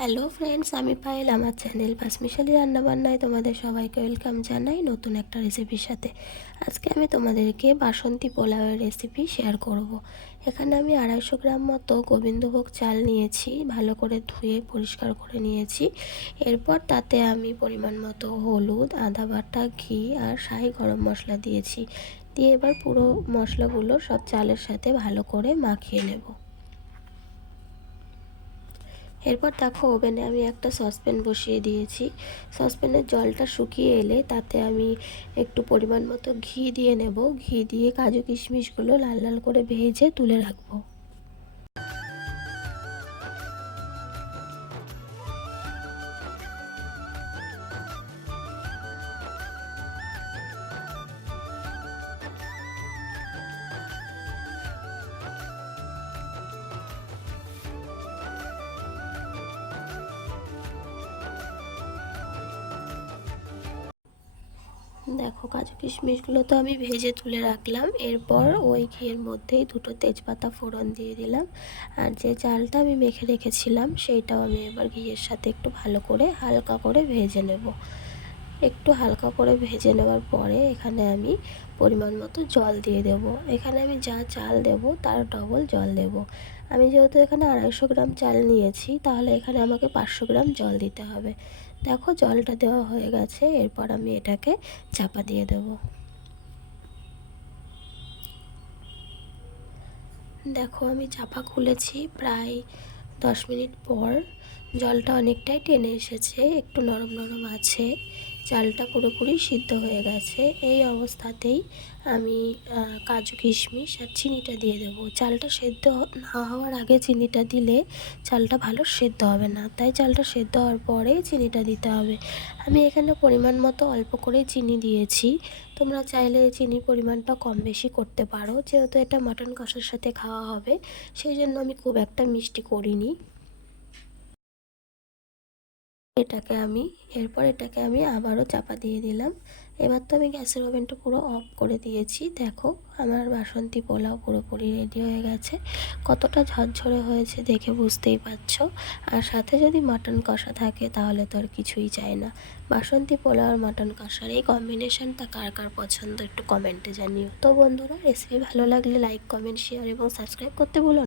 Hello friends, আমি পায়েল। আমার channel পাঁচমিশালি রান্নাবান্নায় তোমাদের সবাইকে ওয়েলকাম জানাই নতুন একটা রেসিপির সাথে। আজকে আমি তোমাদেরকে বাসন্তী পোলাওয়ের রেসিপি শেয়ার করব। এখানে আমি 250 গ্রাম মতো গোবিন্দভোগ চাল নিয়েছি, ভালো করে ধুয়ে পরিষ্কার করে নিয়েছি। এরপর তাতে আমি পরিমাণ মতো হলুদ, আদা বাটা, ঘি আর শাহি গরম মশলা দিয়েছি। দিয়ে এবার পুরো মশলাগুলো সব চালের সাথে ভালো করে মাখিয়ে নেব। এরপর দেখো, ওভেনে আমি একটা সসপ্যান বসিয়ে দিয়েছি। সসপ্যানের জলটা শুকিয়ে এলে তাতে আমি একটু পরিমাণ মতো ঘি দিয়ে নেব। ঘি দিয়ে কাজু কিশমিশগুলো লাল লাল করে ভেজে তুলে রাখবো। দেখো, কাজু কিশমিশগুলো তো আমি ভেজে তুলে রাখলাম। এরপর ওই ঘিয়ের মধ্যেই দুটো তেজপাতা ফোড়ন দিয়ে দিলাম। আর যে চালটা আমি মেখে রেখেছিলাম সেইটাও আমি এবার ঘিয়ের সাথে একটু ভালো করে হালকা করে ভেজে নেব। একটু হালকা করে ভেজে নেওয়ার পরে এখানে আমি পরিমাণ মতো জল দিয়ে দেব। এখানে আমি যা চাল দেব তার ডবল জল দেব। আমি যেহেতু এখানে 250 গ্রাম চাল নিয়েছি, তাহলে এখানে আমাকে 500 গ্রাম জল দিতে হবে। দেখো, জলটা দেওয়া হয়ে গেছে। এরপর আমি এটাকে চাপা দিয়ে দেব। দেখো, আমি চাপা খুলেছি। প্রায় 10 মিনিট পর জলটা অনেকটাই টেনে এসেছে, একটু নরম নরম আছে। চালটা পুরোপুরি সিদ্ধ হয়ে গেছে। এই অবস্থাতেই আমি কাজু কিশমিশ আর চিনিটা দিয়ে দেবো। চালটা সেদ্ধ না হওয়ার আগে চিনিটা দিলে চালটা ভালো সেদ্ধ হবে না, তাই চালটা সেদ্ধ হওয়ার পরেই চিনিটা দিতে হবে। আমি এখানে পরিমাণ মতো অল্প করে চিনি দিয়েছি। তোমরা চাইলে চিনির পরিমাণটা কম বেশি করতে পারো। যেহেতু এটা মাটন কষার সাথে খাওয়া হবে, সেই জন্য আমি খুব একটা মিষ্টি করিনি। এটাকে আমি আবারও চাপা দিয়ে দিলাম। এবার তো আমি গ্যাসের ওভেনটা পুরো অফ করে দিয়েছি। দেখো, আমার বাসন্তী পোলাও পুরোপুরি রেডি হয়ে গেছে। কতটা ঝরঝরে হয়েছে দেখে বুঝতেই পারছো। আর সাথে যদি মাটন কষা থাকে তাহলে তো আর কিছুই চাই না। বাসন্তী পোলাও আর মাটন কষার এই কম্বিনেশনটা কার কার পছন্দ একটু কমেন্টে জানিও। তো বন্ধুরা, রেসিপি ভালো লাগলে লাইক, কমেন্ট, শেয়ার এবং সাবস্ক্রাইব করতে ভুলো না।